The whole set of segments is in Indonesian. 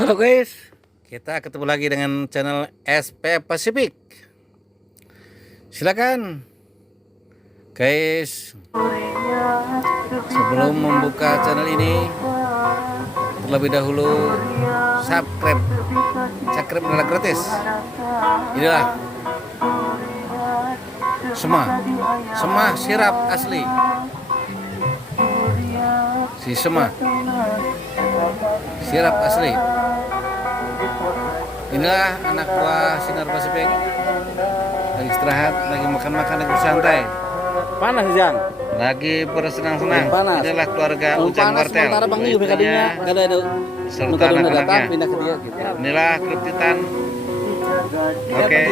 Halo guys, kita ketemu lagi dengan channel SP Pacific. Silakan guys, sebelum membuka channel ini terlebih dahulu subscribe adalah gratis. Inilah Sema sirap asli, si Sema sirap asli. Inilah anak buah Sinar Pasifik, lagi istirahat, lagi makan-makan, lagi santai. Panas Jang, Lagi bersenang-senang. Panas. Inilah keluarga Ujang Martel, sementara Bang Iu kadinya kada ada serta datang anak-anaknya. pindah ke dia gitu. Inilah grup Titan. Oke,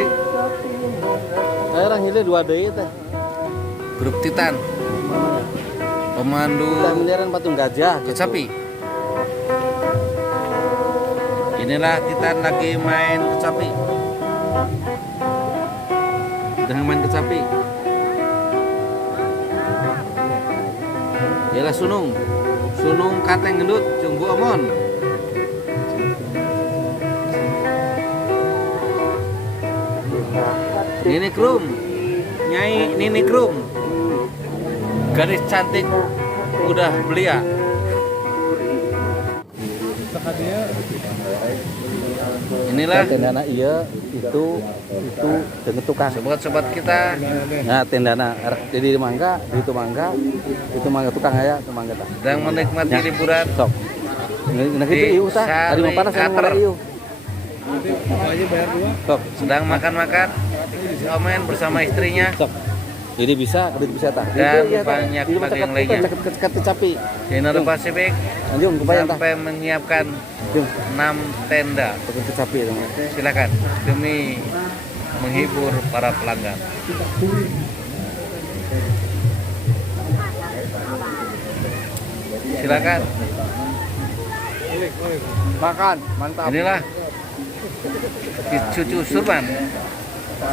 Orang ini 2 deui teh. grup Titan. Pemandu Kita menyaran patung gajah gitu. kecapi. Inilah Titan lagi main kecapi. Sedang main kecapi. Ialah Sunung kateng gendut Jungbu Omon. Nini Krum, Nyai Nini Krum, gadis cantik udah belia. Inilah Tendana iya itu dengan tukang. sobat-sobat kita. Nah, tendana jadi di mangga, itu mangga tukang aya, itu mangga tah. Sedang menikmati liburan Sok. Nah Di gitu ieu tah. Tadi mah panas Sari mulai ieu. Sok, sedang makan-makan si Omen bersama istrinya sok. Jadi bisa tah. dan Itu, iya, tah. banyak Di rumah lagi yang cakep- lainnya. cakep capi. Sinar Pasifik Anjung kebayang tah. sampai menyiapkan Jung, 6 tenda. cakep capi itu mah. Silakan demi menghibur para pelanggan. Silakan. Makan, mantap. Inilah cucu Surban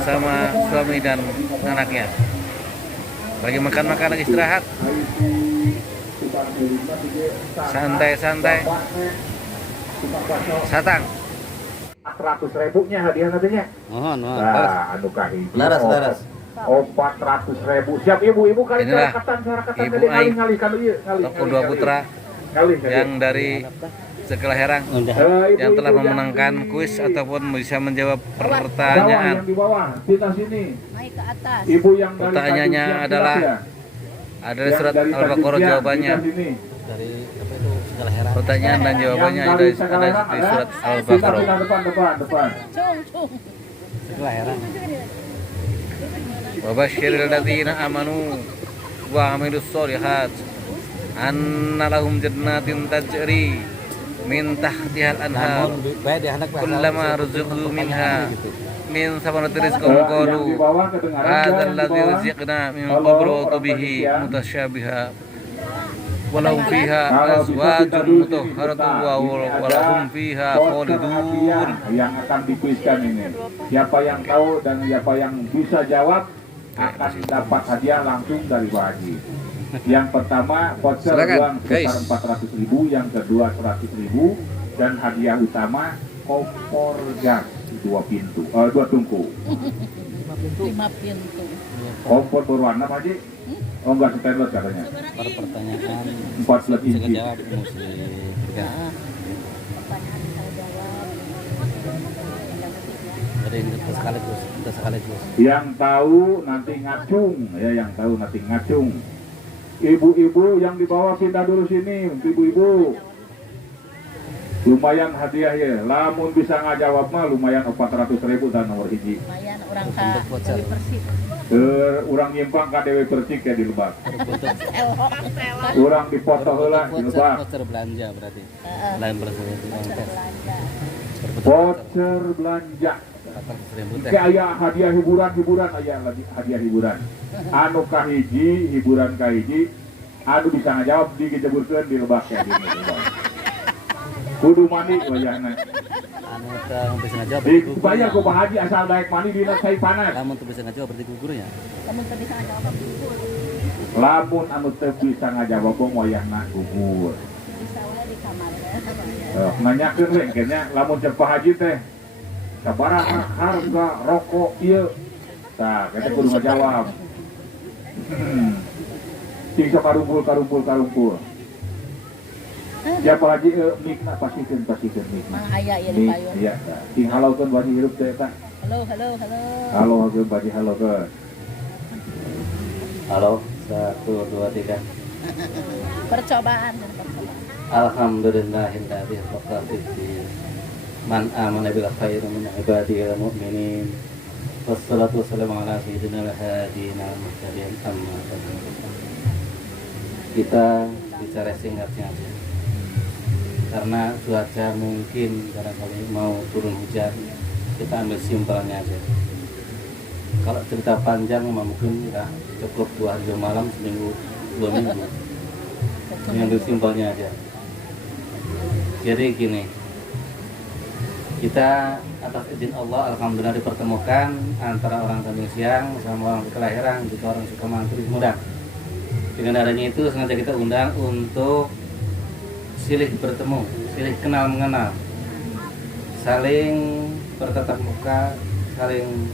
sama suami dan anaknya. Lagi makan-makan, lagi istirahat. Santai-santai. Satang. 400.000-nya hadiah nantinya. Mohon. Nah, anu kahiji. Laras. 400.000. Siap ibu-ibu kali Inilah carakatan Ibu tadi Aing. ngalih kan ieu, Toko Dua Putra yang dari Segala Herang yang telah memenangkan kuis ataupun bisa menjawab pertanyaan. Yang di bawah, kita sini. Naik ke atas. Ibu yang dari Pertanyaannya Tanjung Siap adalah siap ya. ada Yang surat dari Al-Baqarah Tanjung Siap, jawabannya. kita sini. Dari apa itu segala heran. Pertanyaan dan jawabannya Yang ada dari di surat Kita Al-Baqarah. depan. Cung. Segala heran. Wabasyiril ladzina amanu wa amilus sholihat anna lahum jannatin tajri min tahtihal anhar Namun baik di anak kullama ruzuqu minha min samarati rizqan Yang qalu di bawah kedengaran hadzal yang di ladzi bawah. rizqna min Halo, qablu orang bihi Indonesia. mutasyabiha walahum fiha Kalau bisa azwajun kita dulu mutahharatun sini, wa ini walahum ada fiha voucher khalidun. hadiah yang akan dikuiskan ini. Siapa yang tahu dan siapa yang bisa jawab akan dapat hadiah langsung dari Pak Haji. Yang pertama voucher Silakan, uang guys. sebesar 400.000, yang kedua 100.000, dan hadiah utama kompor gas 2 tungku. 5 pintu. Kompor berwarna Pak Haji? Oh enggak, stainless katanya. Para pertanyaan 14 bisa inci. jawab mesti Pertanyaan saya jawab. dari kita sekaligus. Yang tahu nanti ngacung, ya yang tahu nanti ngacung. Ibu-ibu yang di bawah pindah dulu sini, ibu-ibu. Lumayan hadiah ya, lamun bisa ngajawab mah lumayan 400.000 dan nomor hiji. Lumayan orang Untuk ka voucher. Dewi Persik. Urang nyimpang ka Dewi Persik ya di Lebak. Elok. Urang dipoto heula di Lebak. Voucher belanja berarti. Heeh. Lain belanja itu uang tes. Belanja. Voucher belanja. 400.000 teh. Ke aya hadiah hiburan aya lagi hadiah hiburan. Anu kahiji hiburan kahiji, anu bisa ngajawab digejeburkeun di Lebak ya di Lebak. Kudu mandi wayahna. Anu teh bisa ngajawab. Dibayar ku Pak Haji asal daek mani dina cai panas. Lamun tuh bisa ngajawab berarti gugurnya. Kamu tadi bisa jawab. Lamun anu teu bisa ngajawab mah wayahna gugur. Bisa wae di kamar teh. Nanyakeun we kayaknya lamun cek Pak Haji teh sabaraha harga rokok ieu. Tah, kita kudu ngajawab. Cing sok karumpul. Ya Pak Haji mikna pasikeun mikna. Mang aya ieu di Mik, payun. iya. Cing halaukeun Pak Haji hirup teh tah. Halo. Halo hageun Pak Haji halaukeun. Halo, 1 2 3. Percobaan. Alhamdulillahilladzi faqafiddin man amana bil khairi min ibadihi mu'minin wassalatu wassalamu ala sayyidina al-hadina al-muhtadin amma ba'du. Kita bicara singkatnya aja karena cuaca mungkin barangkali mau turun hujan, kita ambil simpelnya aja. Kalau cerita panjang mungkin nggak cukup 2 hari 2 malam, seminggu 2 minggu. Ini ambil simpelnya aja. Jadi gini, kita atas izin Allah alhamdulillah dipertemukan antara orang Tanjung Siang sama orang Kelahiran, juga orang Sukamantri Sumedang. Dengan adanya itu sengaja kita undang untuk silih bertemu, silih kenal mengenal, saling bertatap muka, saling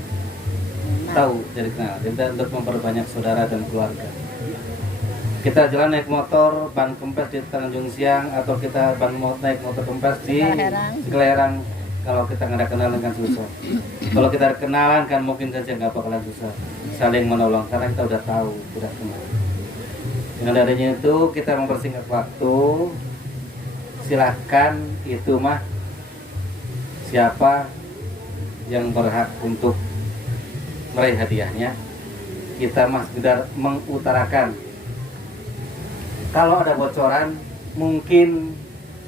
tahu jadi kenal, kita untuk memperbanyak saudara dan keluarga. Kita jalan naik motor ban kempes di Tanjung Siang atau kita naik motor kempes di Kelahiran, kalau kita nggak ada kenalan kan susah. Kalau kita ada kenalan kan mungkin saja nggak bakalan susah. Saling menolong karena kita udah tahu, udah kenal. Dengan adanya itu kita mempersingkat waktu. Silahkan itu mah siapa yang berhak untuk meraih hadiahnya. Kita mah sekedar mengutarakan. Kalau ada bocoran, mungkin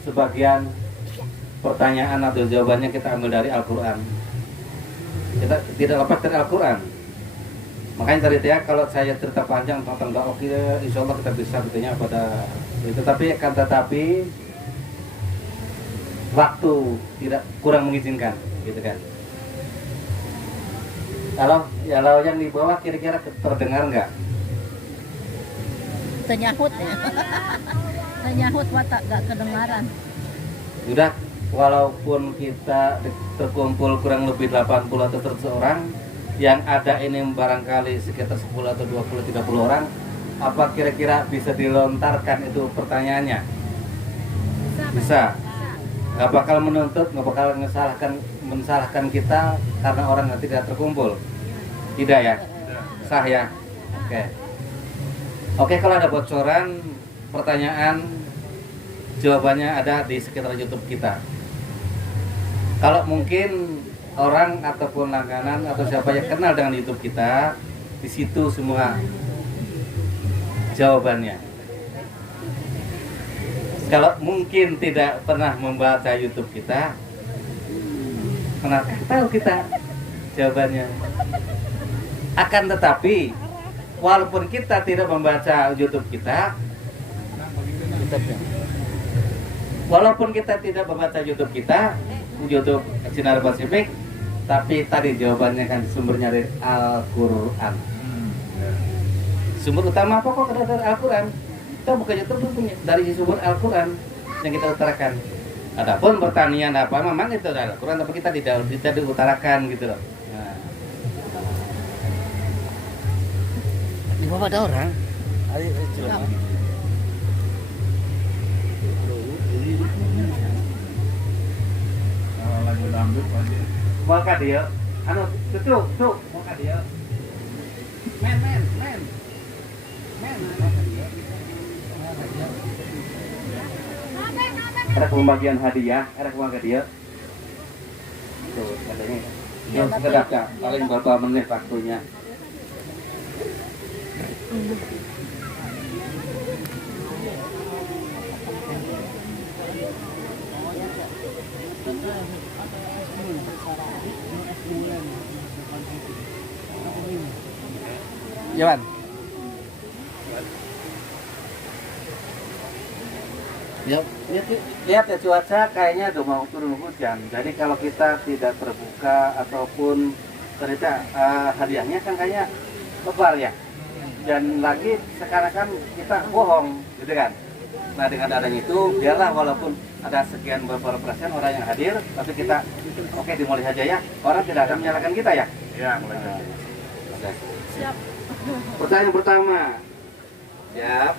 sebagian pertanyaan atau jawabannya kita ambil dari Al-Quran. Kita tidak lepas dari Al-Quran. Makanya tadi ya, kalau saya cerita panjang tentang dakwah, insya Allah kita bisa bertanya pada itu. Tetapi waktu tidak kurang mengizinkan, gitu kan. Kalau yang di bawah kira-kira terdengar nggak? Ternyahut ya. Ternyahut watak gak kedengaran. Udah, walaupun kita terkumpul kurang lebih 80 atau 100 orang, yang ada ini barangkali sekitar 10 atau 20, 30 orang, apa kira-kira bisa dilontarkan itu pertanyaannya? Bisa. Nggak bakal menuntut, nggak bakal mensalahkan kita karena orang yang tidak terkumpul. Tidak ya? Sah ya? Oke, kalau ada bocoran, pertanyaan, jawabannya ada di sekitar YouTube kita. Kalau mungkin orang ataupun langganan atau siapa yang kenal dengan YouTube kita, di situ semua jawabannya. Kalau mungkin tidak pernah membaca YouTube kita, mana tahu kita jawabannya. Akan tetapi, walaupun kita tidak membaca YouTube kita, YouTube Sinar Pasifik, tapi tadi jawabannya kan sumbernya dari Al-Quran. Sumber utama apa kok dari Al-Quran? Kita bukan YouTube punya dari sumber Al-Quran yang kita utarakan. Adapun pertanian apa memang itu dari Al-Quran, tapi kita tidak diutarakan gitu loh. Nah. Di bawah ada orang. Ayo, Lagu dangdut Pak Haji. mau ka dia? Anu, tuh, mau ka dia? Men. Ada pembagian hadiah, ada kemana dia? Tuh, katanya. Yang sekedar Kak, paling berapa menit waktunya? Jawan. Lihat ya cuaca kayaknya udah mau turun hujan. Jadi kalau kita tidak terbuka ataupun ternyata hadiahnya kan kayaknya lebar ya. Dan lagi sekarang kan kita bohong, gitu kan? Nah dengan adanya itu biarlah walaupun ada sekian beberapa persen orang yang hadir, tapi kita oke dimulai saja ya. Orang tidak akan menyalahkan kita ya. Ya, mulai saja. Oke. Siap. Pertanyaan pertama. Siap.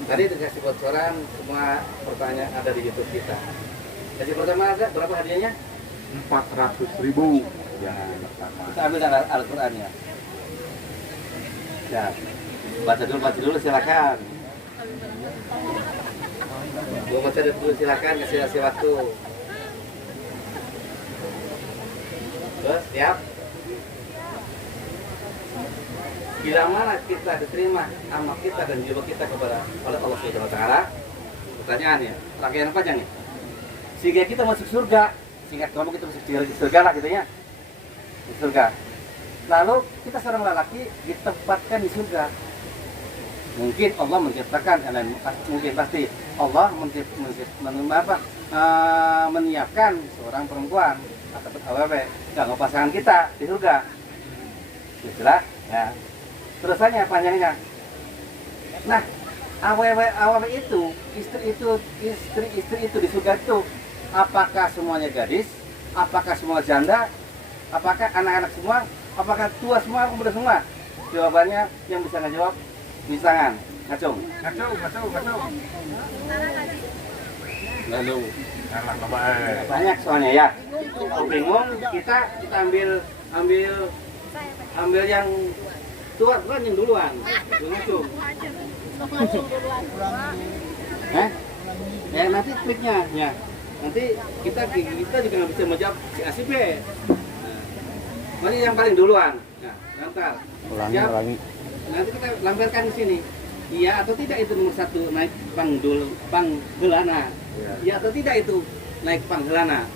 Tadi dikasih bocoran semua pertanyaan ada di YouTube kita. Jadi pertama ada berapa hadiahnya? 400.000 yang pertama. Kita ambil Al-Qur'annya. Ya. Baca dulu silakan. Gua baca dulu silakan, kasih waktu. Terus, siap. Bila mana kita diterima amal kita dan jiwa kita kepada oleh Allah Subhanahu wa taala? Pertanyaannya, rangkaian panjang nih. Sehingga kita masuk surga, sehingga kamu kita masuk surga lah gitu ya. Di surga. Lalu kita seorang lelaki ditempatkan di surga. Mungkin Allah menciptakan, mungkin pasti Allah menyiapkan seorang perempuan atau AWW yang pasangan kita di surga. Itulah ya. Terusannya panjangnya. Nah, AWW itu, istri itu di surga itu, apakah semuanya gadis? Apakah semua janda? Apakah anak-anak semua? Apakah tua semua? Muda semua? Jawabannya yang bisa ngejawab di tangan, ngacung. Lalu banyak soalnya ya. Bingung kita ambil yang tua bukan yang duluan. Ngacung. Ya nanti triknya ya. Nanti kita juga nggak bisa menjawab si A si B. Mana yang paling duluan? Nah, nanti. Ulangi. Nanti kita lampirkan di sini. Iya atau tidak itu nomor 1 naik panggelana? Iya atau tidak itu naik panggelana?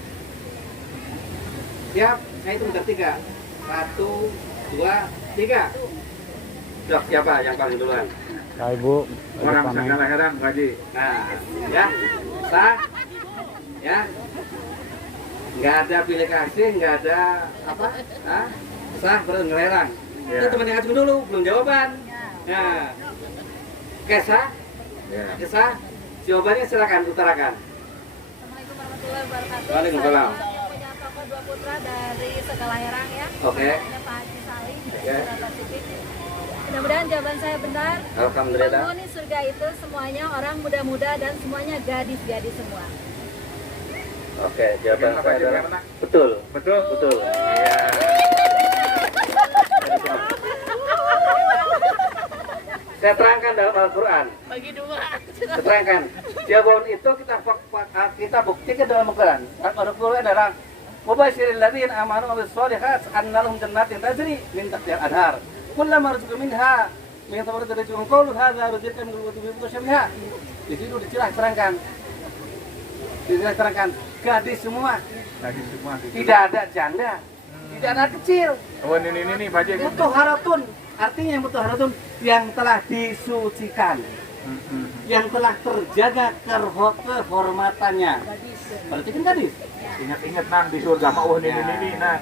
Siap? Saya itu bentar 3. 1, 2, 3. Dok, siapa yang paling duluan? Ibu, orang segala heran, Haji. Nah, ya, sah, ya, nggak ada pilih kasih, nggak ada apa, sah berenggerang. Ya. Itu teman yang ngacung dulu, belum jawaban. Nah, kesah, kesah, jawabannya silakan utarakan. Assalamualaikum warahmatullahi wabarakatuh. Waalaikumsalam. Saya punya toko 2 putra dari Segala Herang ya. Oke. Namanya Pak Haji Salim dari Oke. Surabaya Pasifik. Mudah-mudahan jawaban saya benar. Alhamdulillah. Penghuni surga itu semuanya orang muda-muda dan semuanya gadis-gadis semua. Oke, jawaban Apa saya adalah jawabannya? betul. Betul? Betul. Iya. Saya terangkan dalam Al-Quran. Bagi 2. Saya terangkan. Jawaban itu kita buktikan dalam Al-Quran. Al-Quran adalah Mubasyirin ladzina amanu wa bis-shalihat anna lahum jannatin tajri min tahtiha al-anhar. Kullama rizqu minha min thamarati rizqun qalu hadza rizqun min al-wadi mutasyabiha. Di situ terangkan. Terangkan gadis semua. Gadis semua. Tidak ada janda. Tidak ada kecil. Oh, ini Pak Haji. Mutahharatun. Artinya yang mutahharatun yang telah disucikan. Yang telah terjaga kehormatannya. Berarti kan gadis. Ingat-ingat nang di surga mah ini nang.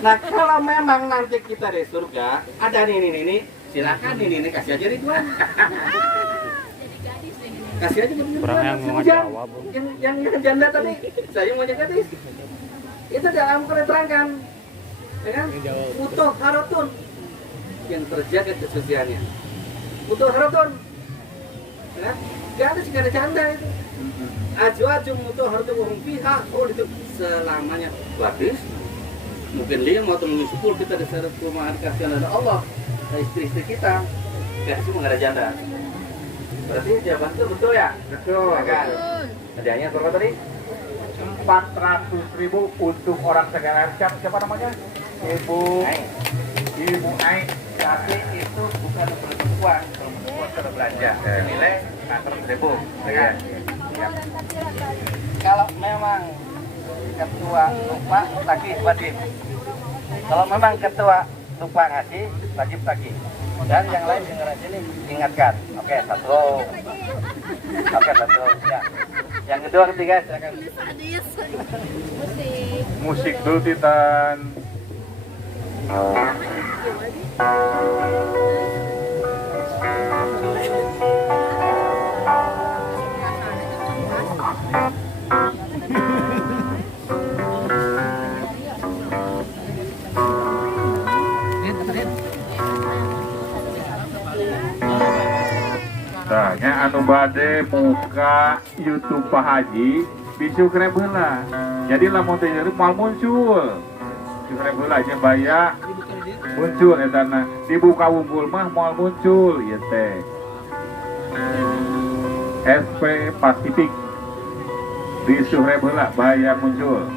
Nah kalau memang nanti kita di surga ada ini silakan ini kasih aja Ridwan. Kasih aja Orang yang mau jawab. yang janda tadi saya mau gadis. Itu dalam terangkan, ya kan? Utuh haratun yang terjaga kesuciannya. Utuh haratun, ya kan? Gak ada janda itu. Ajwajum utuh haratun wahum fiha. Oh itu selamanya gadis. Mungkin 5 atau mungkin 10 kita di rumah kasihan ada Allah. Istri-istri kita gak semua gak ada janda. Berarti jawaban itu betul ya? Betul. Ya kan? Hadiahnya berapa tadi? 400.000 untuk orang segala siapa namanya? Ibu Ai. Tapi itu bukan perempuan sudah belanja. Nilai 400.000. Ya kan? Kalau memang ketua lupa lagi wajib. Kalau memang ketua lupa ngasih wajib lagi. Dan yang lain dengar aja nih ingatkan. Oke, 1. Oke, 1. Ya. Yang kedua, ketiga silakan. Musik dulu Titan. Tanya anu bade muka YouTube Pak Haji bisu krep heula. Jadi lamun teh mal muncul. Bisu krep heula aja baya muncul eta na. Dibuka wungkul mah moal muncul ieu teh. SP Pasifik. Bisu krep heula baya muncul.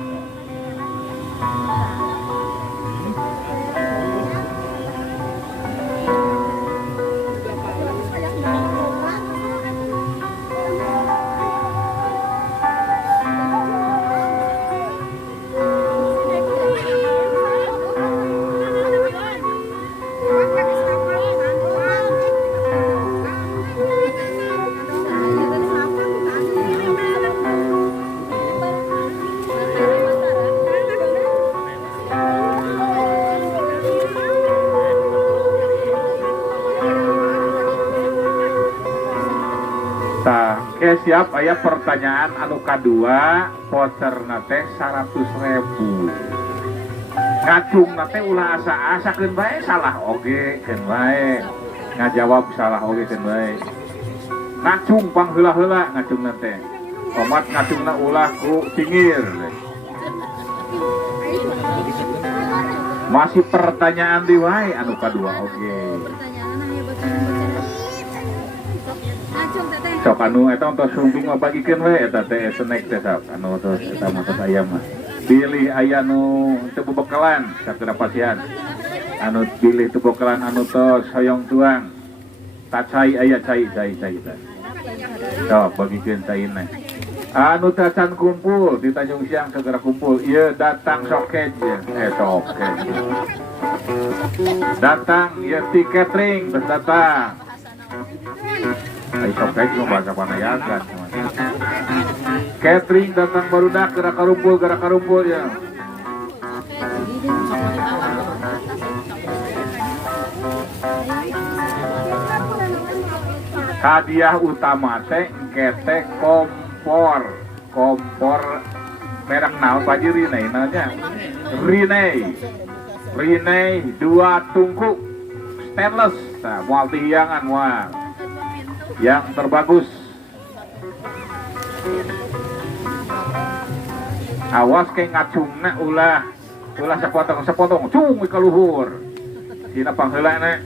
Siap aya pertanyaan anu kadua voucher nate 100.000 ngacung nate ulah asa-asa keun bae salah oge keun bae ngajawab salah oge keun bae ngacung pang heula-heula ngacung nate omat ngacungna ulah ku cingir masih pertanyaan di wae anu kadua oge sok anu eta untuk sumping mah bagikeun we eta teh snack teh sok anu tos eta mah tos aya mah pilih aya nu teu bebekalan sakeuna pasian anu pilih teu bebekalan anu tos hoyong tuang tak cai aya cai teh sok bagikeun caina anu tacan kumpul di Tanjung Siang segera kumpul ieu datang soket soket datang ieu tiket ring terus datang ay soket itu bahasa panayagan catering datang barudak gerak karumpul ya hadiah utama teh kete kompor merek naon Pak Ji Rinei namanya Rinei 2 tungku stainless nah moal tihiangan moal yang terbagus awas kayak ngacungna ulah sepotong cung ka luhur dina pangheulana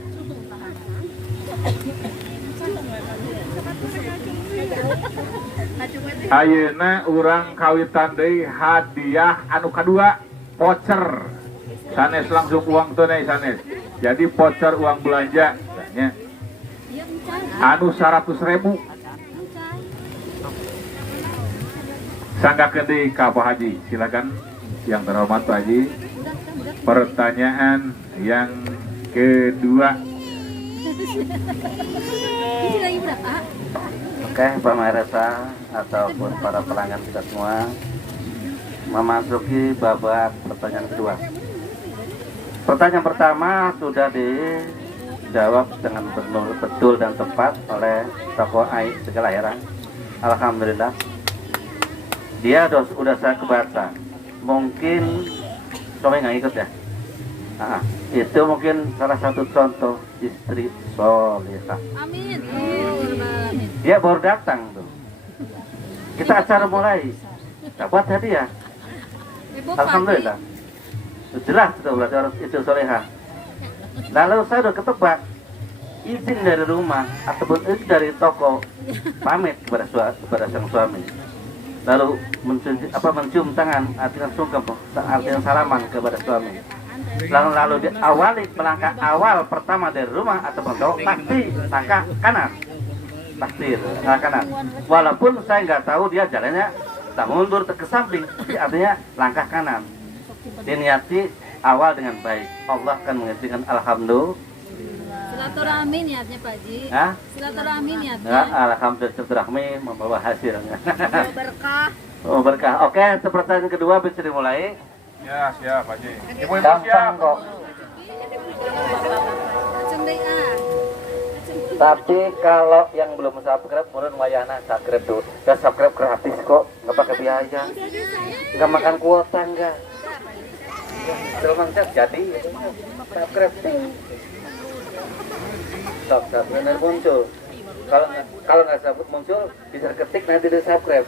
ayeuna urang kawitan deui hadiah anu kadua voucher sanes langsung uang tunai sanes jadi voucher uang belanja nya anu 100.000 sanggakeun deui ka Pak Haji silakan yang terhormat Pak Haji pertanyaan yang kedua. Oke, Pak Mairesa ataupun para pelanggan kita semua memasuki babak pertanyaan kedua. Pertanyaan pertama sudah dijawab dengan betul dan tepat oleh tokoh Aik segala heran. Alhamdulillah. Dia udah saya kebaca. Mungkin suami nggak ikut ya. Itu mungkin salah satu contoh istri solehah. Amin. Dia baru datang tuh. Kita acara mulai. Dapat hadiah. Alhamdulillah. Jelas itu berarti orang istri solehah. Lalu saya udah ketebak izin dari rumah ataupun izin dari toko pamit kepada sang suami. Lalu mencium tangan artinya sungkem, artinya salaman kepada suami. Lalu diawali melangkah awal pertama dari rumah ataupun toko pasti langkah kanan. Pasti langkah kanan. Walaupun saya nggak tahu dia jalannya tak mundur ke samping, artinya langkah kanan. Diniati awal dengan baik. Allah akan mengizinkan alhamdulillah. Silaturahmi niatnya Pak Ji. Hah? Silaturahmi niatnya. Ya, alhamdulillah silaturahmi membawa hasilnya. Berkah. Oh berkah. Oke, pertanyaan kedua bisa dimulai. Ya siap Pak Haji. Ibu-ibu Gampang siap. kok. Tapi kalau yang belum subscribe, menurut wayana subscribe tuh. Ya subscribe gratis kok, nggak pakai biaya. Nggak makan kuota enggak. Selman jadi subscribe ting. Subscribe muncul. Kalau Kalau nggak sabut muncul, bisa ketik nanti di subscribe.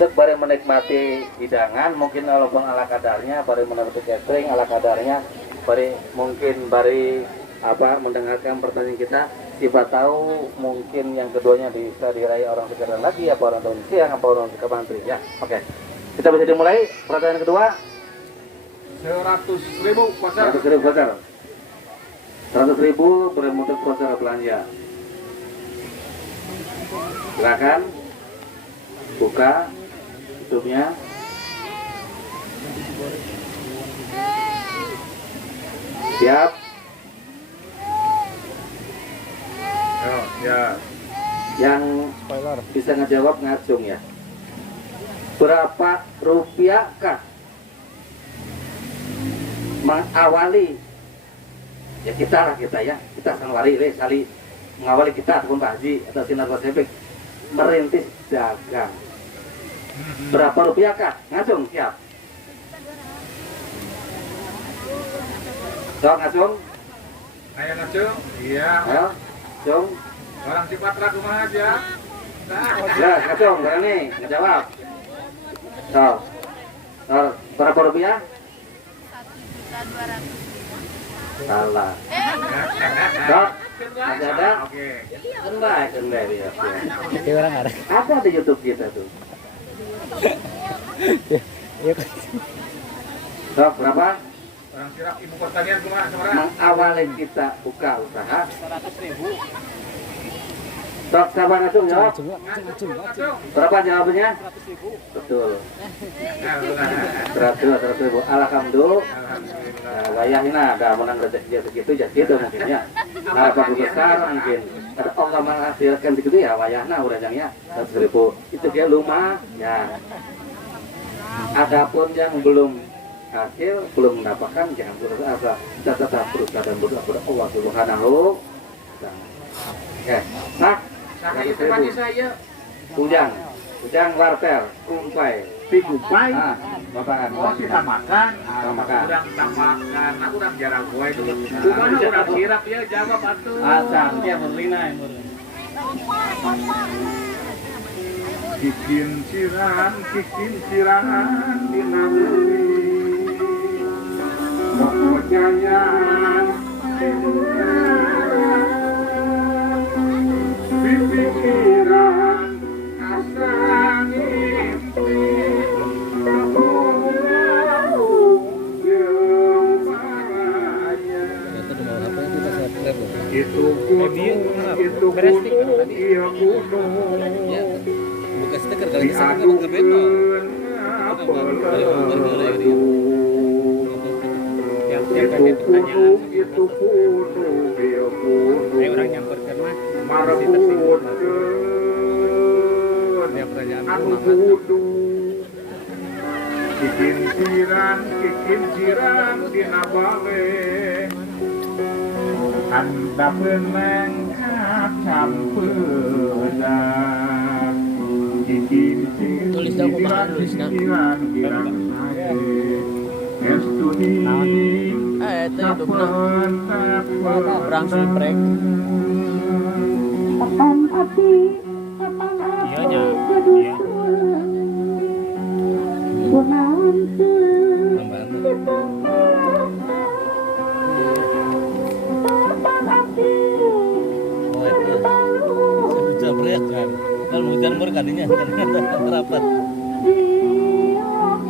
Cek bareng menikmati hidangan, mungkin walaupun ala kadarnya, bareng menikmati catering ala kadarnya, bareng mungkin bareng mendengarkan pertanyaan kita. Siapa tahu mungkin yang keduanya bisa diraih orang sekedar lagi, apa orang tahun siang, apa orang Sukabantri ya. Oke, kita bisa dimulai. Pertanyaan kedua. 100.000 pasar. 100.000 pasar. 100.000 bermutu pasar belanja. Silakan buka tutupnya. Siap. Ya. Yang bisa ngejawab ngacung ya. Berapa rupiah kah mengawali ya kita sanwari sali mengawali kita ataupun Pak Haji atau Sinar Pasifik merintis dagang. Berapa rupiah kah? Ngacung siap. Sok ngacung. Ayo ngacung. Iya. Ayo, cung. Orang Cipatra kumaha aja. Ya, ngacung, berani ngejawab. Sok. Berapa rupiah? 1.200.000. Salah. Sok. Masih ada? Oke. Kendai ya. Apa di YouTube kita tuh? Sok, berapa? Orang Sirap Ibu Pertanian kumaha sekarang? Mengawali kita buka usaha 100.000. Sok, sabar ngacung jawab. Berapa jawabannya? 100.000. Betul. 100.000. Alhamdulillah. Nah, wayahnya ada menang rezeki segitu jadi itu mungkin ya. Nah, Pak besar mungkin. Ada Allah menghasilkan segitu ya wayahna urangnya 100.000. Itu dia lumayan. Ya. Adapun yang belum hasil, belum mendapatkan jangan putus asa. Kita tetap berusaha dan berdoa kepada Allah Subhanahu wa taala. Oke. Nah, Saya temani saya. Ujang wartel, kumpai. Pigupai. Ah, bapakan. Oh, kita makan. Makan. Urang tak makan. Aku urang jarang gue itu. Kumaha urang sirap ya jawab atuh. Asalnya berlina yang Kikin siran dina bumi. Mokojanyan pipikiran asa ngimpi. Itu gunung, iya gunung. Buka stiker kali ini sama orang kebeto. Itu gunung, iya gunung. Orang nyamperkan mah. Marbun, anu gunung. Kikin siran dina bale. Anda menang campuran Kikin siran girang saya Estudi Perang suprek. Iya nya. Iya. Kalau hujan berkaninya rapat.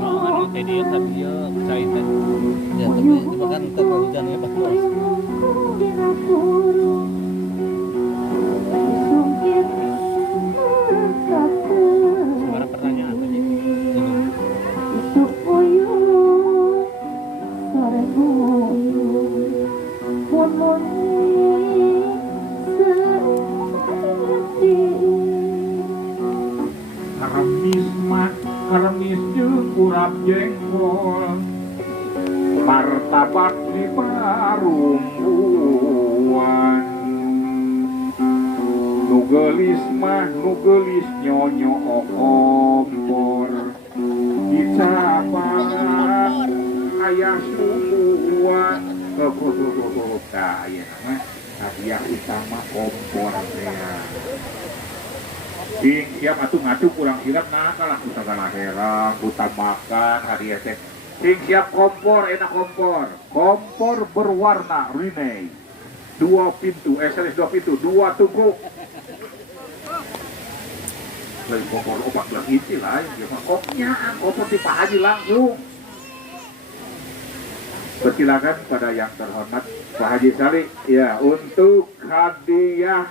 Oh, anu teh dia tapi dia kaitan. Ya, tapi kan kalau hujan ya Pak. Suara pertanyaan tadi. Karamis jeung urap jengkol martabak di parumbuan nugelis nyonyo ompor dicapak ayah sumuan kekututututa aya mah hadiah utama kompornya. Sing siap atuh ngadu kurang siap nah kalah ku sagala herang, utamakan hadiah teh. Sing siap kompor, enak kompor. Kompor berwarna Rinnai. 2 pintu, SLS 2 pintu, 2 tungku. Lain kompor 14 inci lah, ya mah kopnya, kompor di Pak Haji langsung. Persilakan pada yang terhormat Pak Haji Salih, ya untuk hadiah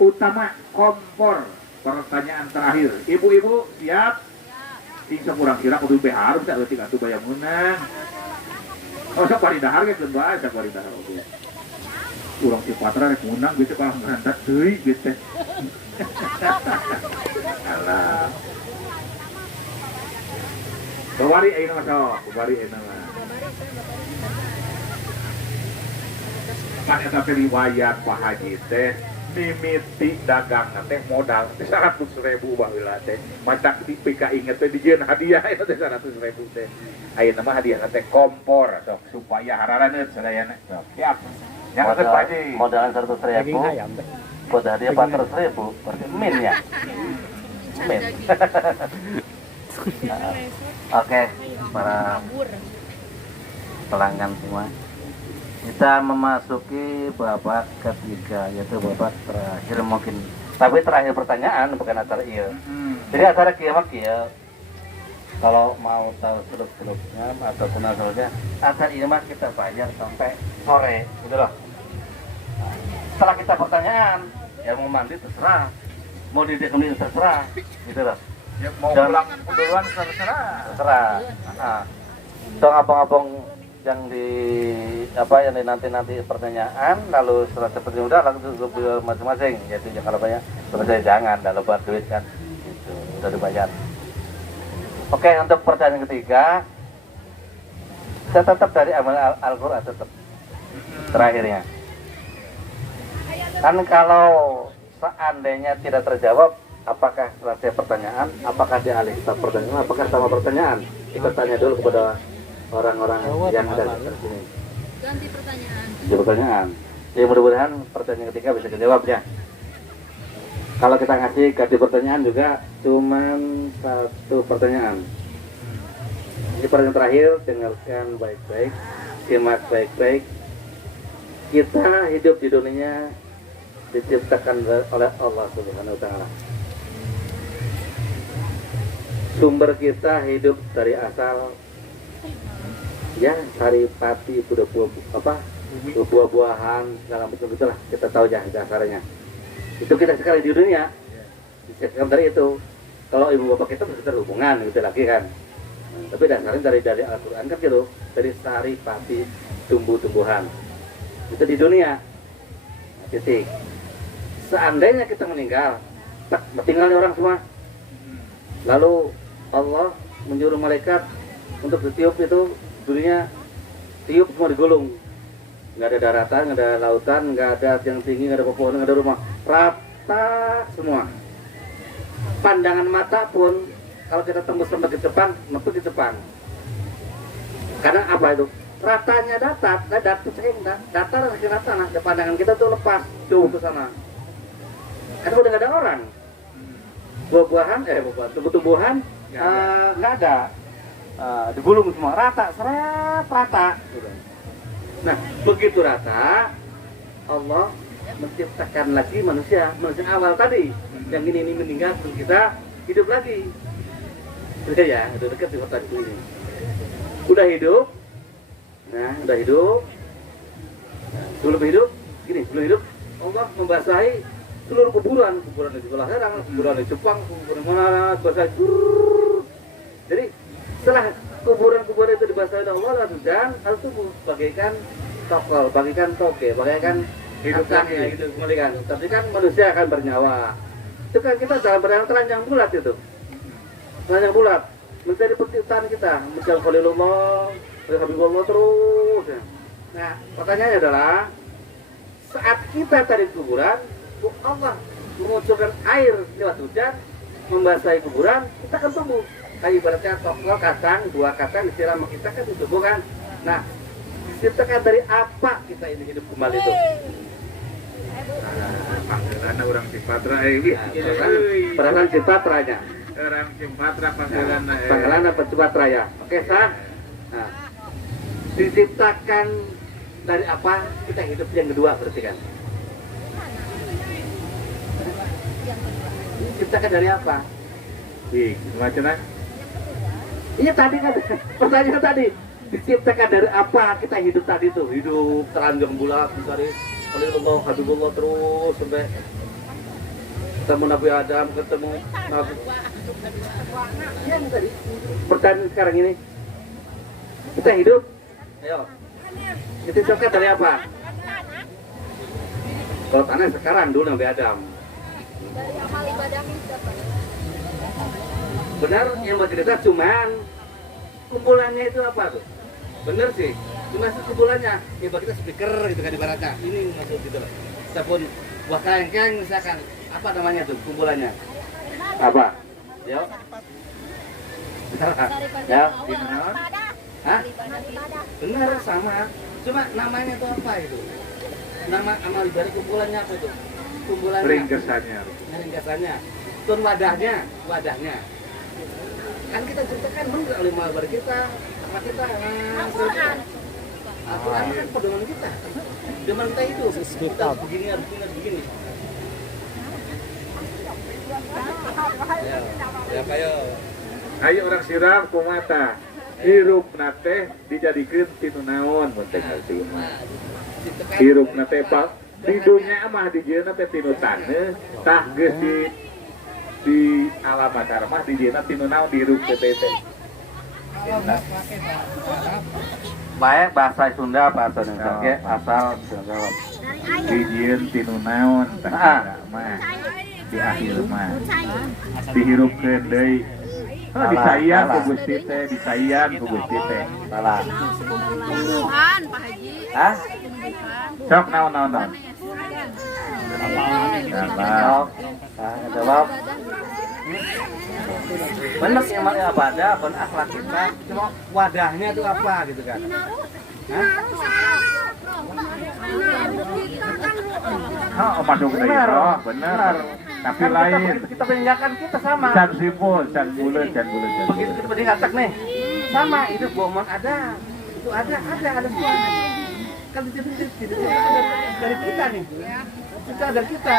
utama kompor. Pertanyaan terakhir, ibu-ibu siap? Sing kurang kira kudu behar bisa leutik atuh bayang menang. Oh sok bari dahar ge keun bae sok bari dahar oge. Urang si Patra rek menang gitu kalah ngerandak deui gitu. Alah. Kembali ayeuna mah sok, kembali ayeuna mah. Kan eta teh riwayat Pak Haji teh mimiti dagang teh modal 100.000 baheula teh macak di PK inget teh dijieun hadiah eta teh 100.000 teh ayeuna mah hadiah teh kompor sok supaya hararaneun sadayana sok siap yang kedua Pak Haji Modal 100.000 buat hadiah 400.000 berarti min ya. Min. Oke, para pelanggan semua, kita memasuki babak ketiga, yaitu babak terakhir mungkin. Tapi terakhir pertanyaan bukan acara iya. Jadi acara kiamat ya. Kalau mau tahu seluk-seluknya atau kenal-kenalnya, acara ini mah kita bayar sampai sore, gitu loh. Setelah kita pertanyaan, ya mau mandi terserah, mau didekuni terserah, gitu loh. ya mau pulang duluan terserah. Terserah. Nah, dong abang-abang yang di apa yang nanti pertanyaan lalu setelah seperti udah langsung ke masing-masing, yaitu kalau banyak selesai jangan dah lebar duit kan itu udah dibayar. Oke, untuk pertanyaan ketiga saya tetap dari amal Al-Quran tetap terakhirnya kan kalau seandainya tidak terjawab, apakah selesai pertanyaan, apakah dialih kita pertanyaan, apakah sama pertanyaan, kita tanya dulu kepada orang-orang yang ada di sini. Ganti pertanyaan. Ganti pertanyaan. Ya mudah-mudahan pertanyaan ketiga bisa dijawab ya. Kalau kita ngasih ganti pertanyaan juga cuman 1 pertanyaan. Ini pertanyaan terakhir, dengarkan baik-baik, simak baik-baik. Kita hidup di dunia diciptakan oleh Allah Subhanahu wa Ta'ala. Sumber kita hidup dari asal ya saripati buah-buahan segala macam itulah, kita tahu ya dasarnya. Itu kita sekali di dunia diciptakan dari itu. Kalau ibu bapak kita berhubungan gitu lagi kan. Nah, tapi dasarnya dari Al-Quran kan gitu, dari saripati tumbuh-tumbuhan itu di dunia. Nah, titik. Seandainya kita meninggal, tinggalnya orang semua. Lalu Allah menyuruh malaikat untuk ditiup itu dunia, tiup semua digulung. Nggak ada daratan, nggak ada lautan, nggak ada yang tinggi, nggak ada pepohonan, nggak ada rumah. Rata semua. Pandangan mata pun kalau kita tembus sampai ke Jepang, di Jepang. Karena apa itu? Ratanya datar, datar nah, pandangan kita tuh lepas jauh ke sana. Karena udah nggak ada orang. Buah-buahan, tumbuh-tumbuhan nggak ada. Digulung semua rata, seret rata. Nah, begitu rata, Allah menciptakan lagi manusia awal tadi. Yang ini meninggal, terus kita hidup lagi. Udah ya, udah dekat di kota ini. Udah hidup. Nah, udah hidup. Nah, sebelum hidup, Allah membasahi seluruh kuburan di sebelah Herang, kuburan di Jepang, kuburan mana, basahi. Jadi setelah kuburan itu dibasahi oleh Allah dan hal tubuh bagaikan tokol, bagaikan toke, bagaikan hidup lagi, hidup kembali kan. Tapi kan manusia akan bernyawa. Itu kan kita dalam berjalan telanjang bulat itu. Telanjang bulat menjadi penciptaan kita, menjadi Khalilullah, Habibullah terus. Nah, pertanyaannya adalah saat kita dari kuburan, Allah mengucurkan air lewat hujan, membasahi kuburan, kita akan tumbuh. Kayak ibaratnya tokol kacang, buah kacang disiram sama kita kan tumbuh kan. Nah, diciptakan dari apa kita ini hidup kembali itu? Panggilan orang Cipatra Perasaan Cipatranya. orang Cipatra panggilan Panggilan apa Cipatra ya? Oke, sah. Nah, diciptakan dari apa kita hidup yang kedua berarti kan? Diciptakan dari apa? macamnya Iya tadi kan pertanyaan tadi diciptakan dari apa kita hidup tadi tuh hidup telanjang bulat misalnya Allah Habibullah terus sampai ketemu Nabi Adam ketemu Nabi ya tadi pertanyaan sekarang ini kita hidup ayo diciptakan dari apa kalau tanah sekarang dulu Nabi Adam Dari amal ibadah kita. benar yang mau cerita cuman kumpulannya itu apa tuh bener sih cuma kumpulannya ya bagi kita speaker gitu kan ibaratnya ini masuk gitu loh ataupun buah kelengkeng misalkan apa namanya tuh kumpulannya apa yo ya hah benar sama cuma namanya itu apa itu nama amal ibadah kumpulannya apa itu kumpulannya ringkasannya tun wadahnya kan kita ceritakan bener oleh mabar kita sama kita Al-Quran kan pedoman kita zaman kita itu kita harus begini begini ya kayak ayo orang siram kumata hirup nate dijadikan tinu naon penting arti hirup nate pak di dunia mah di jeuna teh tinu taneuh tah geus di alamat mah di jeuna tinu naon dihirup teh teh baik bahasa Sunda bahasa Indonesia asal jawab di jeun tinu naon tah mah di akhir mah dihirupkeun deui disayang ku Gusti teh disayang ku Gusti teh salah Tumbuhan, Pak Haji. hah sok naon jawab jawab benar sih emang apa ada pun akhlak kita cuma wadahnya itu apa gitu kan hah? Oh, masuk ke daerah, benar. Tapi kan lain. kita peninggalkan kita sama Can simpul, can bulat. begitu kita peninggalkan nih sama itu bohongan ada itu ada semua kan tidak dari kita nih kita dari kita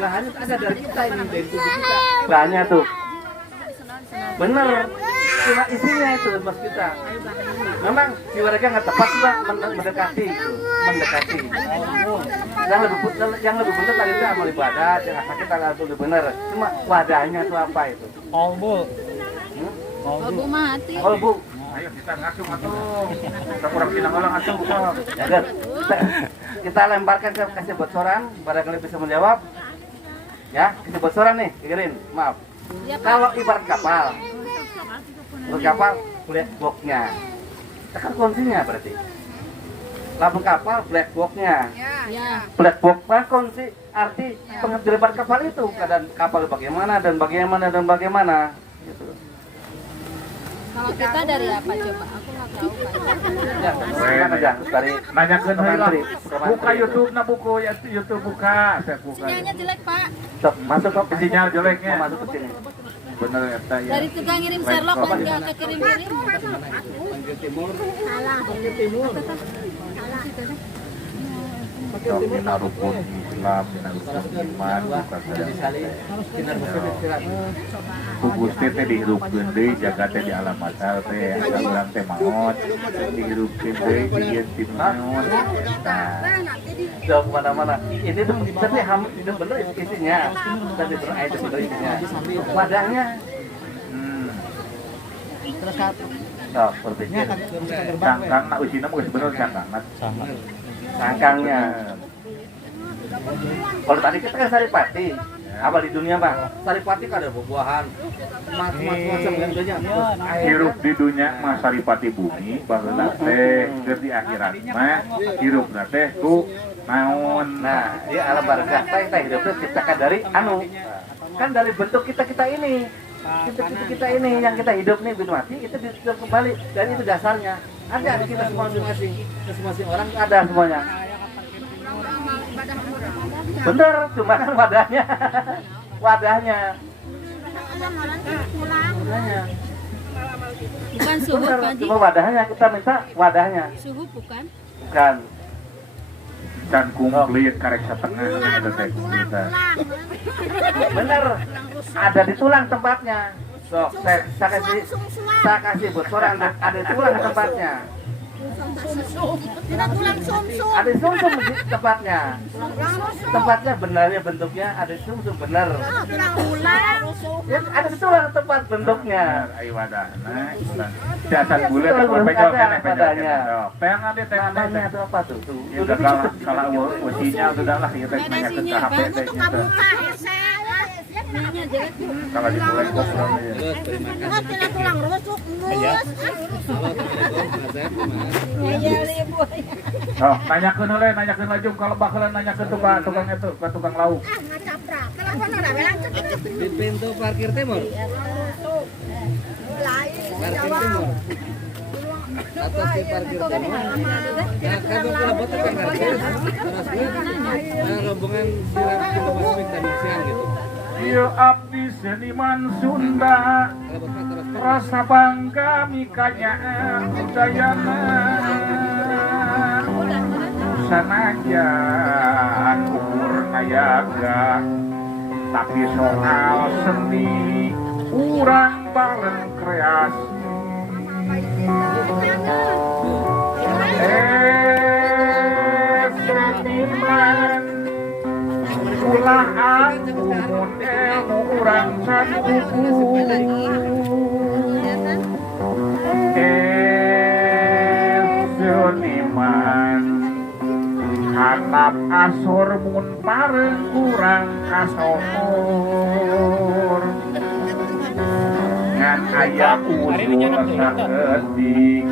bahannya ada dari kita ini dari tubuh kita bahannya tuh bener cuma isinya itu mas kita memang jiwa mereka nggak tepat juga mendekati yang lebih benar tadi itu amal ibadah yang asal kita lebih benar cuma wadahnya itu apa itu Kolbu mati. kolbu Ayo kita ngasuh atuh. Kita kurang pinang ulang atuh. ya, kita lemparkan kasih bocoran barangkali bisa menjawab ya kasih bocoran nih pikirin maaf kalau ibarat kapal black box-nya tekan kuncinya berarti lampu kapal black box-nya black box kan kunci arti pengendalian kapal itu keadaan kapal bagaimana gitu. Kalau kita dari apa coba? Aku nggak tahu. Ya, silakan aja dari Nanyakeun heula. Mantri. Buka YouTube na buku ya YouTube buka, saya buka. Sinyalnya jelek Pak. Sok, masuk kok Sinyal jeleknya. masuk ke sini. Bener eta ya. Dari tukang ngirim Sherlock dan nggak kekirim-kirim. Mina rukun Islam, mina rukun iman, bukan ku Gusti teh dihirupkeun deui jaga teh di alam asal teh asa urang teh maot dihirupkeun deui dijieun tinu naon. Jauh kemana-mana. Ini tuh tapi itu bener isinya. Tapi bener itu bener isinya. Wadahnya. terus kan Oh, berpikir. Cangkang na usina mah geus bener cangkang. Cangkangnya. Kalau tadi kita kan saripati. Apa di dunia mah? Saripati kan ada buah-buahan. Macam-macam yang banyak. Hirup di dunia mah saripati bumi, baheula teh keur di akhirat mah hirupna teh ku naon. Nah, ya alam barzakh teh hidup itu diciptakan dari anu. Kan dari bentuk kita ini. Kita ini yang kita hidup nih bin mati itu dihidup kembali dan itu dasarnya. Ada di kita semua masing-masing. Masing-masing orang ada semuanya. Bener, cuma kan wadahnya. Wadahnya. Bukan suhu, Bener, Pak Haji. cuma wadahnya kita minta wadahnya. Suhu bukan. Bukan. Dan kumplit karek setengah ada teh kita. Bener. Ada di tulang tempatnya. Sok, saya kasih bocor ada di tulang tempatnya. Tidak tulang sumsum. Ada sumsum di tempatnya. Tempatnya benarnya bentuknya ada sumsum bener. Tulang tulang. Ya, ada di tulang tempat bentuknya. Ayo wadahna ulang. Jasan bulat aku pegang wadahnya. Pegang ade teh Namanya itu apa tuh? Tuh. udah kalau usinya udah lah ya teh nanya ke HP teh Untuk kabuka hese. Nanya jelek. kalau dimulai kok Tidak tulang rusuk ngus. oh nanyakeun heula nanyakeun lajung kalau bakal nanyakeun tukang itu ke tukang lauk Ngacaprak. Telepon udah belang cek. Di pintu parkir timur. Parkir timur. Atas di parkir timur. Nah, kan kalau botak kan parkir. Terus nah rombongan siram pintu masuk dan siang gitu. Ieu abdi seniman Sunda Kalau botak terus rasa bangga mikanyaan budayana sanajan umur nayaga tapi soal seni urang bareng kreasi seniman ulah aku mun ilmu urang can kuku seniman hanap asor mun pareng urang kasokor ngan aya usul sakedik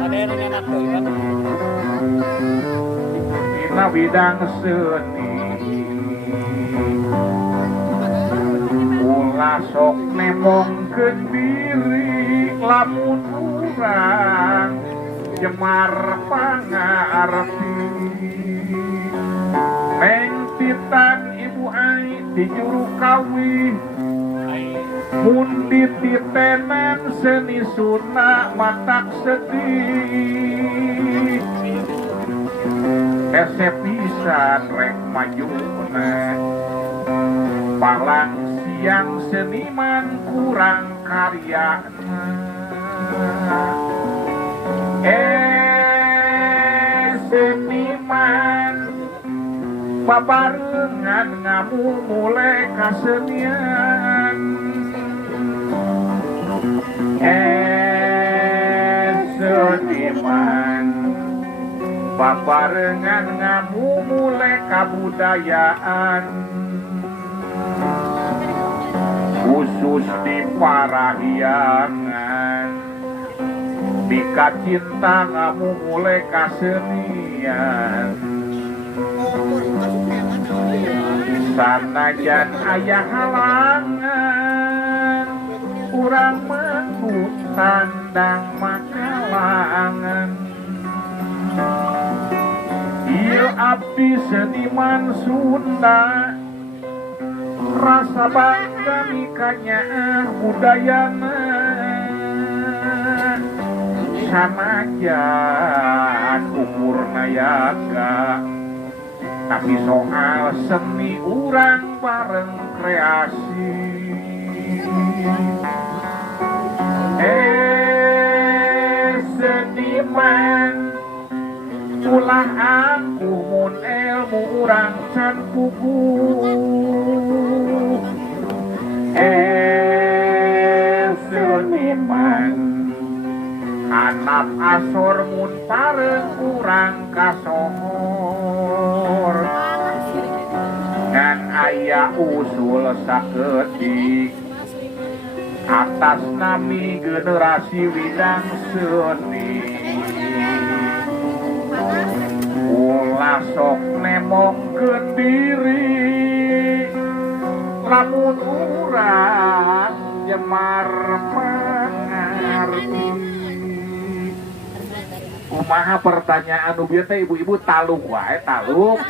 dina bidang seni ulah sok nemongkeun diri lamun urang Jemar pangarti Neng titan ibu ai di juru kawi mun dititenan seni suna matak sedih ese pisan rek majuna palang siang seniman kurang karyana seniman babarengan ngamumule kasenian seniman babarengan ngamumule kabudayaan khusus di Parahyangan Bika cinta ngamumule kasenian sanajan aya halangan kurang mengut tandang makalangan ieu abdi seniman Sunda rasa bangga mikanya budayana sanajan umur nayaga tapi soal seni urang bareng kreasi seniman ulah aku mun ilmu urang can kuku seniman hanap asor mun pareng urang kasohor ngan aya usul sakedik atas nami generasi widang seni ulah sok nemongkeun diri lamun urang Jemar pangarti kumaha pertanyaan nu bieu teh ibu-ibu taluk wae taluk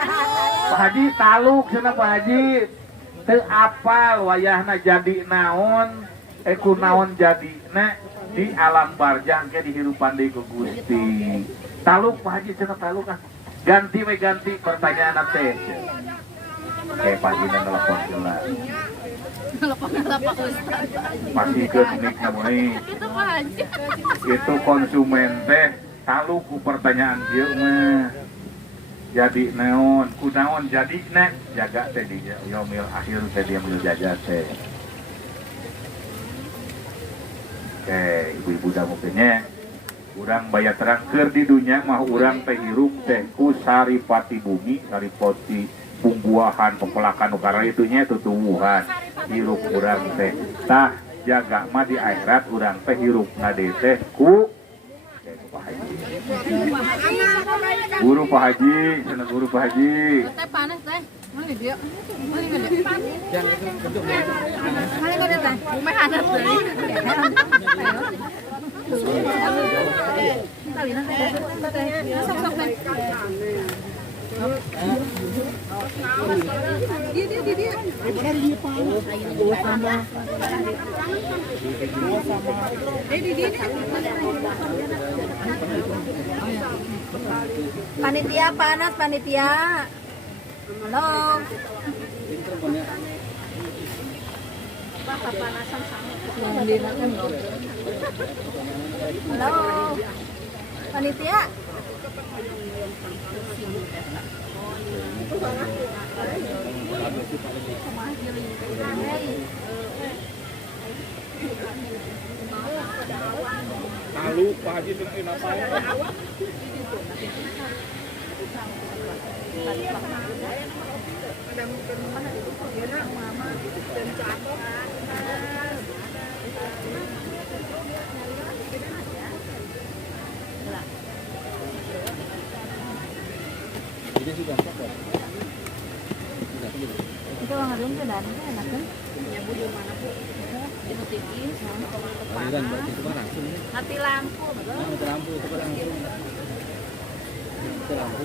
Pak Haji taluk cenah Pak Haji teu apal wayahna jadi naon ku naon jadina di alam barjang ke dihirupan deui ku Gusti. Taluk Pak Haji cenah taluk ah. Ganti we ganti pertanyaan teh. Pak Haji telepon jelas. Masih ke nik namanya. Itu konsumen teh taluk ku pertanyaan dieu mah. Jadi naon, ku naon jadi nek jaga teh di yaumil akhir teh dia mil jaga teh. Oke, ibu-ibu da mungkinnya urang bayar terang keur di dunya mah urang teh hirup teh ku saripati bumi, saripati bumbuahan pempelakan ukara itunya tutuwuhan hirup urang teh. Tah jaga mah di akhirat urang teh hirupna deui teh ku Pak Haji. Guru Pak Haji, sana guru Pak Haji. Teh panas teh. Mana dia? Mana dia? Jangan bentuk Mana dia teh? Rumah ada teh. Sok-sok teh. Panitia panas, panitia. Halo. Halo. Panitia. Lalu Pak Haji sering ngapain? Ini sudah kotor. Itu ngadung ke dan enak kan? Aliran berarti itu langsung nih. Mati lampu, betul? Mati lampu itu langsung. Itu lampu.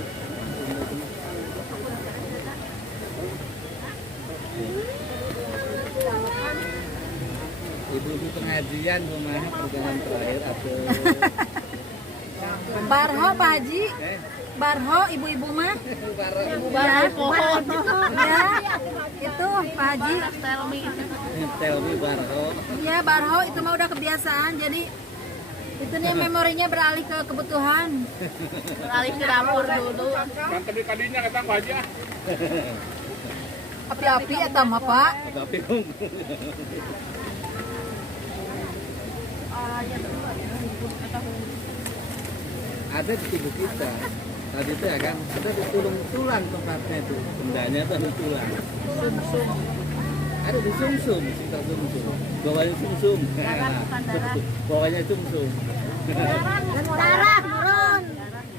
Ibu-ibu pengajian rumahnya perjalanan terakhir atau Barho Pak Haji. Barho ibu-ibu mah. Barho pohon. Ya. Itu Pak Haji. Telmi Barho. Iya Barho itu mah udah kebiasaan jadi itu nih memorinya beralih ke kebutuhan. Beralih ke dapur dulu. Kan tadi-tadinya kata Pak Haji ah. Api-api atau mah Pak? Tapi ada di tubuh kita tadi itu ya kan ada di tulang tempatnya itu bendanya itu ada tulang sumsum ada di sumsum sekitar sumsum bawahnya sumsum bawahnya sumsum Darah turun.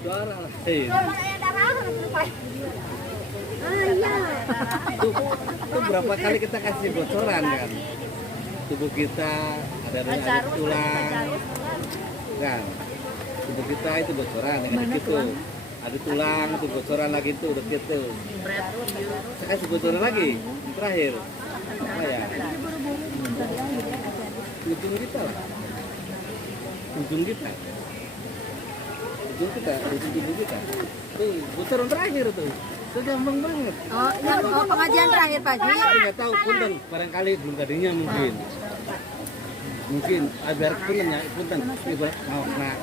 darah lain itu berapa kali kita kasih bocoran kan tubuh kita ada tulang kan tubuh kita itu bocoran dengan gitu ada tulang itu bocoran lagi itu udah gitu saya kasih bocoran lagi yang terakhir apa ya ujung kita lah ujung tubuh kita tuh bocoran terakhir tuh itu gampang banget Pengajian terakhir Pak Haji. nggak tahu punten barangkali belum tadinya mungkin agar punten ibarat mau nah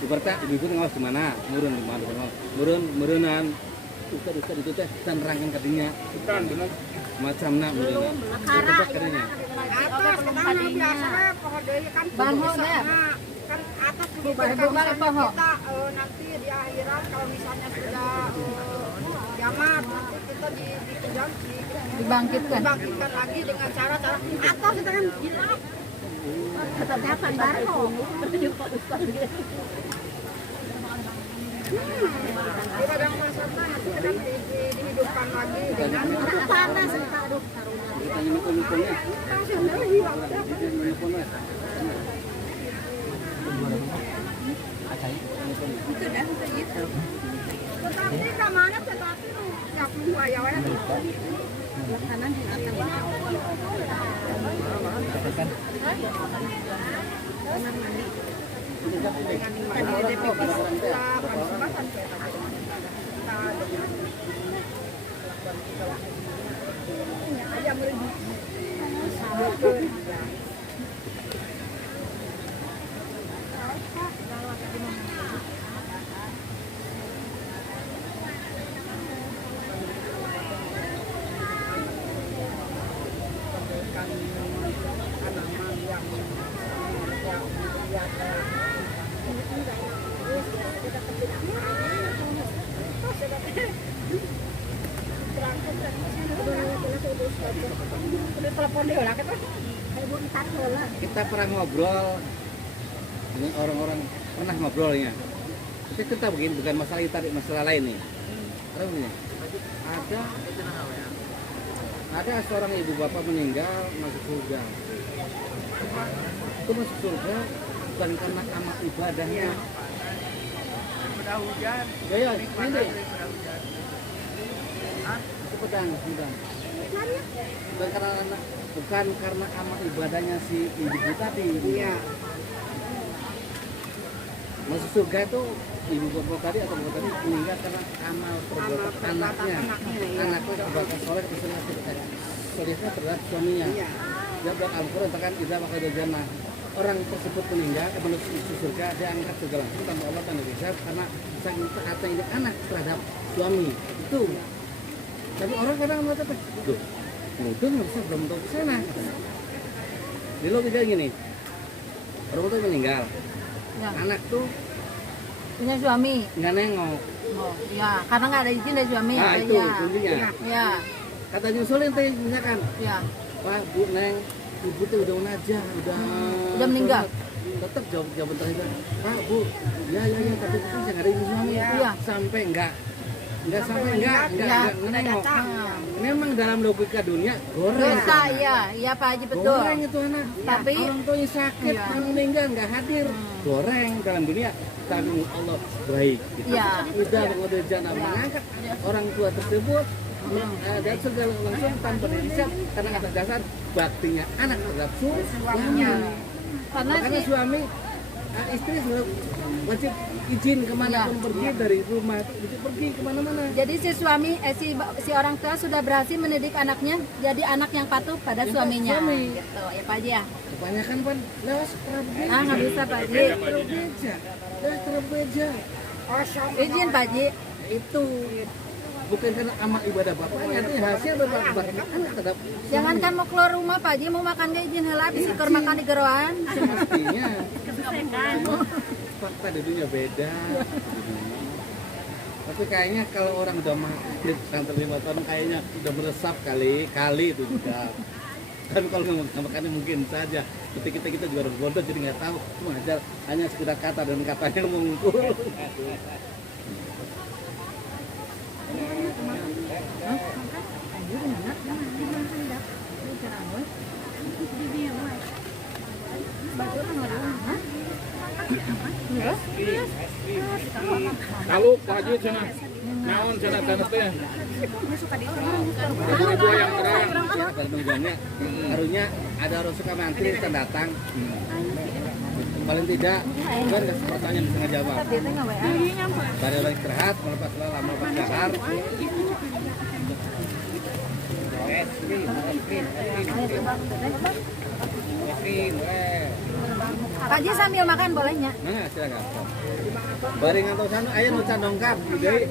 ibaratnya ibu ngawas di mana murunan ustad itu teh dan rangkan kadinya Bukan benar. macamna murunan cepat kadinya Atas kan biasanya pohon deui kan. Barho ya. Kan atas begitu Barho kita nanti di akhirat kalau misalnya sudah kiamat nanti kita Dibangkitkan. dibangkitkan lagi dengan cara atas itu kan gila. Katanya kan Barho. Di padang pasar nanti kan dihidupkan lagi dengan panas aduh ditanya mumpung-mumpungnya tetapi kemana tetapi siap Aya wae. Kanan di atas. Kita pernah ngobrol dengan orang-orang, pernah ngobrolnya. Tapi kita begini, bukan masalah itu, masalah lain nih. Karena begini, ada seorang ibu bapak meninggal masuk surga. Itu masuk surga bukan karena amal ibadahnya. Ya, ini. Cepetan. Bukan karena amal ibadahnya si ibu tadi. Iya. Masuk surga itu ibu bapak tadi atau bapak tadi meninggal karena amal perbuatan anaknya. Anaknya berbuat soleh solehnya terhadap suaminya. Dia buat Al-Quran katakan idza waqada jannah. Orang tersebut meninggal masuk surga, dia angkat surga langsung tanpa Allah dan hisab karena saking taatnya ini anak terhadap suami. Itu. Tapi orang kadang mengatakan, "Duh, itu nggak bisa belum tahu kesana." Di logika gini, orang itu meninggal, Ya. anak tuh Punya suami. nggak nengok. Oh, ya, karena nggak ada izin dari suami. Nah itu Ya. kuncinya. Ya, Kata nyusulin teh misalkan, ya. Pak, Bu, Neng, Ibu tuh udah aja, Udah meninggal. Tetap jawab terakhir, Pak, Bu, ya, tapi itu nggak ada ibu suami. Iya. Sampai enggak nengok. Nah, Memang dalam logika dunia goreng. dosa, iya Pak Haji betul. Goreng itu anak. Tapi orang tuanya sakit, Iya. meninggal nggak hadir. Goreng dalam dunia. Tapi Allah baik. Gitu. Iya. Udah mengoda jana mengangkat orang tua tersebut dan segala langsung tanpa dihisab karena atas dasar baktinya anak terhadap suaminya. karena Makanya si suami istri wajib izin kemana pun pergi dari rumah itu wajib pergi kemana-mana. jadi si suami si orang tua sudah berhasil mendidik anaknya jadi anak yang patuh pada suaminya. suami. Gitu ya Pak Haji ya. Kebanyakan pan lewat beja. Nggak bisa Pak Haji. Lewat beja. Izin Pak Haji. Itu bukan karena amal ibadah bapaknya, itu hasil bapak anak terhadap Jangankan mau keluar rumah Pak Haji, mau makan gak izin heula bisa keur makan di geroan. semestinya. Fakta di dunia beda. Tapi kayaknya kalau orang udah mati pesantren 5 tahun kayaknya udah meresap kali itu juga. Kan kalau nggak makannya mungkin saja. Ketika kita juga orang bodoh jadi nggak tahu, mengajar hanya sekedar kata dan katanya mengumpul. Kalau Pak Haji sana, naon sana tanah teh. Ibu yang terang. Ya, tanggungannya harusnya ada orang suka mantri yang datang. Paling tidak kan pertanyaan bisa ngejawab. Pada orang istirahat, melepas lelah, melepas dahar. Pak Haji sambil makan bolehnya. Nah, silakan. Bareng atau sana aya nu can dongkap deui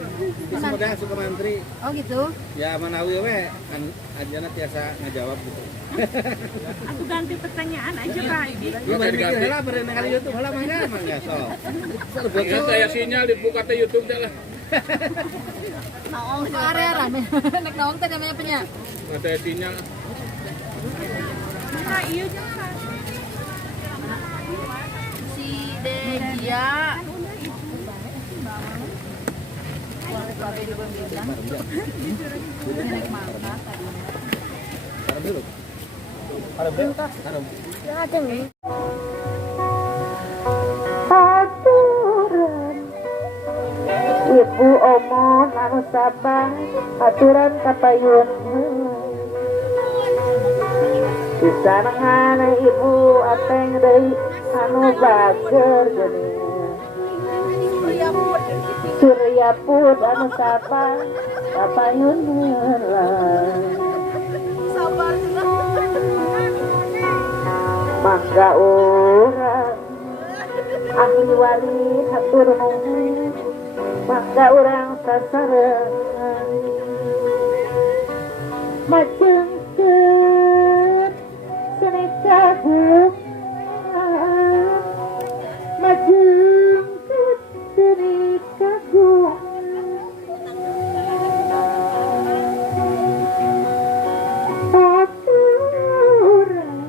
di Sumedang suka mantri. Oh gitu. Ya manawi we kan ajana tiasa ngajawab gitu. Aku ganti pertanyaan aja Pak Haji. Ya bari mikir heula bari ningali YouTube heula mangga sok. Ya saya sinyal dibuka teh YouTube teh lah. Naong ke area rame. Nek naong teh namanya punya. Ada sinyal. Nah, iya jangan. Si Degia. Ibu omon anu sabar aturan kapayun disanangan ibu ateng deui anu bager geuning Surya pun anu sabar kapayun mangga urang ahli waris hatur nuhun mangga urang sasarengan majengkeun seni kagung majengkeun seni kagung haturang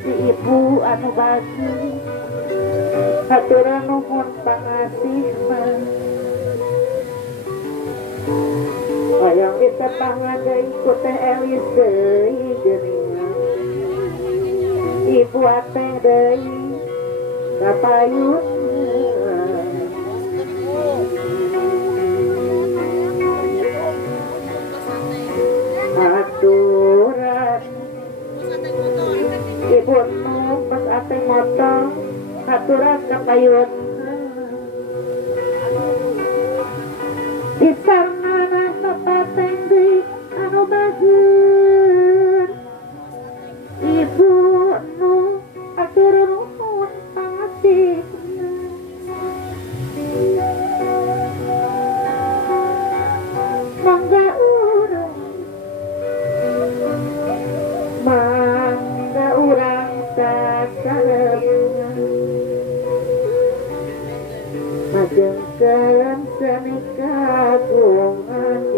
si ibu anu bagi haturang nuhun pangasih mah hayang ditepangan deui ku Teh Elis deui geuning ibu ateng deui kapayun aturan ibu nu pas ateng motor aturan kapayun disarnana kapateng deui anu bageun ibu nu atur nuhun pangasih mangga urang sasarengan majengkeun seni kagungan